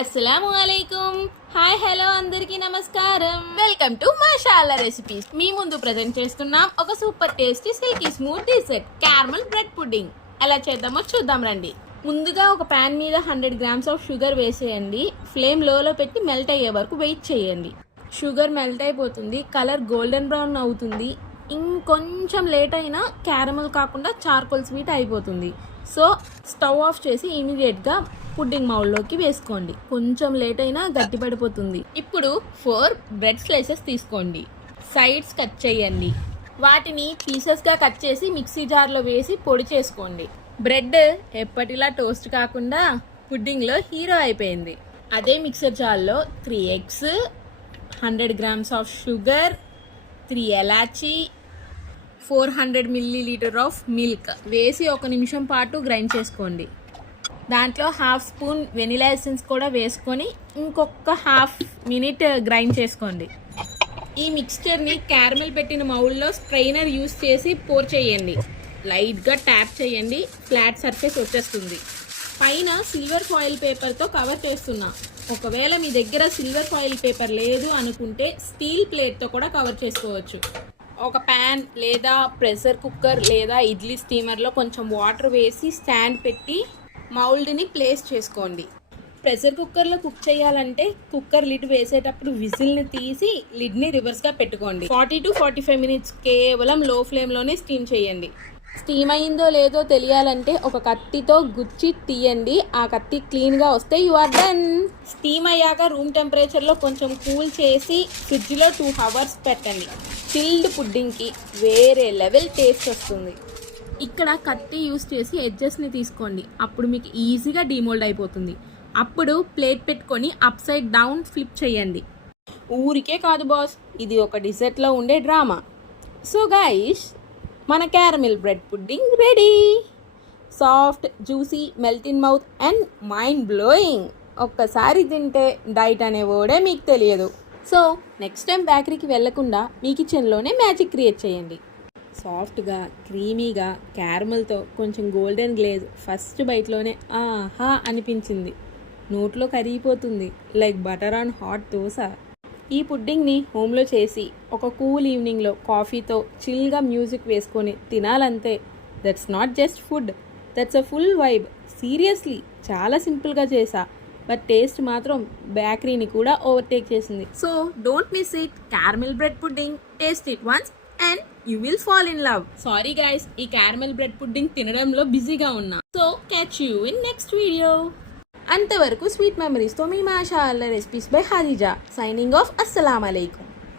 అస్సలాము అలైకుం. Hi hello అందరికీ నమస్కారం. Welcome to Mashallah recipes. మీ ముందు ప్రజెంట్ చేస్తున్నాం ఒక super tasty silky smooth dessert caramel bread pudding. ఎలా చేద్దామో చూద్దాం రండి. ముందుగా ఒక ప్యాన్ మీద 100 గ్రామ్స్ ఆఫ్ షుగర్ వేసేయండి. ఫ్లేమ్ లోలో పెట్టి మెల్ట్ అయ్యే వరకు వెయిట్ చేయండి. షుగర్ మెల్ట్ అయిపోతుంది, కలర్ గోల్డెన్ బ్రౌన్ అవుతుంది. ఇంకొంచెం లేట్ అయినా క్యారమల్ కాకుండా చార్కోల్ స్వీట్ అయిపోతుంది. సో స్టవ్ ఆఫ్ చేసి ఇమీడియట్గా పుడ్డింగ్ మౌల్లోకి వేసుకోండి. కొంచెం లేట్ అయినా గట్టి పడిపోతుంది. ఇప్పుడు 4 బ్రెడ్ స్లైసెస్ తీసుకోండి. సైడ్స్ కట్ చేయండి. వాటిని పీసెస్గా కట్ చేసి మిక్సీ జార్లో వేసి పొడి చేసుకోండి. బ్రెడ్ ఎప్పటిలా టోస్ట్ కాకుండా పుడ్డింగ్లో హీరో అయిపోయింది. అదే మిక్సర్ జార్లో 3 eggs, 100 grams of sugar, 3 elaichi, 400 millilitre of milk వేసి 1 నిమిషం పాటు గ్రైండ్ చేసుకోండి. దాంట్లో 1/2 స్పూన్ వెనిలా ఎసెన్స్ కూడా వేసుకొని ఇంకొక 1/2 మినిట్ గ్రైండ్ చేసుకోండి. ఈ మిక్స్చర్ని క్యారమెల్ పెట్టిన మౌల్లో స్ట్రైనర్ యూస్ చేసి పోర్ చేయండి. లైట్గా ట్యాప్ చేయండి, ఫ్లాట్ సర్ఫేస్ వచ్చేస్తుంది. పైన సిల్వర్ ఫాయిల్ పేపర్తో కవర్ చేస్తున్నా. ఒకవేళ మీ దగ్గర సిల్వర్ ఫాయిల్ పేపర్ లేదు అనుకుంటే స్టీల్ ప్లేట్తో కూడా కవర్ చేసుకోవచ్చు. ఒక ప్యాన్ లేదా ప్రెషర్ కుక్కర్ లేదా ఇడ్లీ స్టీమర్లో కొంచెం వాటర్ వేసి స్టాండ్ పెట్టి మౌల్డ్ని ప్లేస్ చేసుకోండి. ప్రెషర్ కుక్కర్లో కుక్ చేయాలంటే కుక్కర్ లిడ్ వేసేటప్పుడు విజిల్ని తీసి లిడ్ని రివర్స్గా పెట్టుకోండి. 40 to 45 మినిట్స్ కేవలం లో ఫ్లేమ్లోనే స్టీమ్ చేయండి. స్టీమ్ అయిందో లేదో తెలియాలంటే ఒక కత్తితో గుచ్చి తీయండి. ఆ కత్తి క్లీన్గా వస్తే యు ఆర్ డన్. స్టీమ్ అయ్యాక రూమ్ టెంపరేచర్లో కొంచెం కూల్ చేసి ఫ్రిడ్జ్లో 2 hours పెట్టండి. చిల్డ్ పుడ్డింగ్కి వేరే లెవెల్ టేస్ట్ వస్తుంది. ఇక్కడ కత్తి యూస్ చేసి ఎడ్జెస్ని తీసుకోండి. అప్పుడు మీకు ఈజీగా డీమోల్డ్ అయిపోతుంది. అప్పుడు ప్లేట్ పెట్టుకొని అప్ సైడ్ డౌన్ ఫ్లిప్ చేయండి. ఊరికే కాదు బాస్, ఇది ఒక డిజర్ట్లో ఉండే డ్రామా. సో గైస్, మన caramel bread pudding ready. Soft, juicy, melt in mouth and mind blowing. ఒక్కసారి తింటే డైట్ అనే వర్డే మీకు తెలియదు. సో నెక్స్ట్ టైం బేకరీకి వెళ్లకుండా మీ కిచెన్లోనే మ్యాజిక్ క్రియేట్ చేయండి. సాఫ్ట్గా, క్రీమీగా, క్యారమల్తో కొంచెం గోల్డెన్ గ్లేజ్ ఫస్ట్ బైట్లోనే ఆహా అనిపించింది. నోట్లో కరిగిపోతుంది like butter on hot dosa. ఈ పుడ్డింగ్ని హోమ్లో చేసి ఒక కూల్ ఈవినింగ్లో కాఫీతో చిల్గా మ్యూజిక్ వేసుకొని తినాలంతే. That's not just food, that's a full vibe. Seriously చాలా సింపుల్గా చేసా, బట్ టేస్ట్ మాత్రం బేకరీని కూడా ఓవర్టేక్ చేసింది. So don't miss it. Caramel bread pudding, taste it once and you will fall in love. Sorry guys, ఈ caramel bread pudding తినడంలో బిజీగా ఉన్నా. So catch you in next video. అంతవరకు స్వీట్ మెమరీస్తో మీ Mashallah recipes by Khadija signing off. అస్సలాము అలైకుం.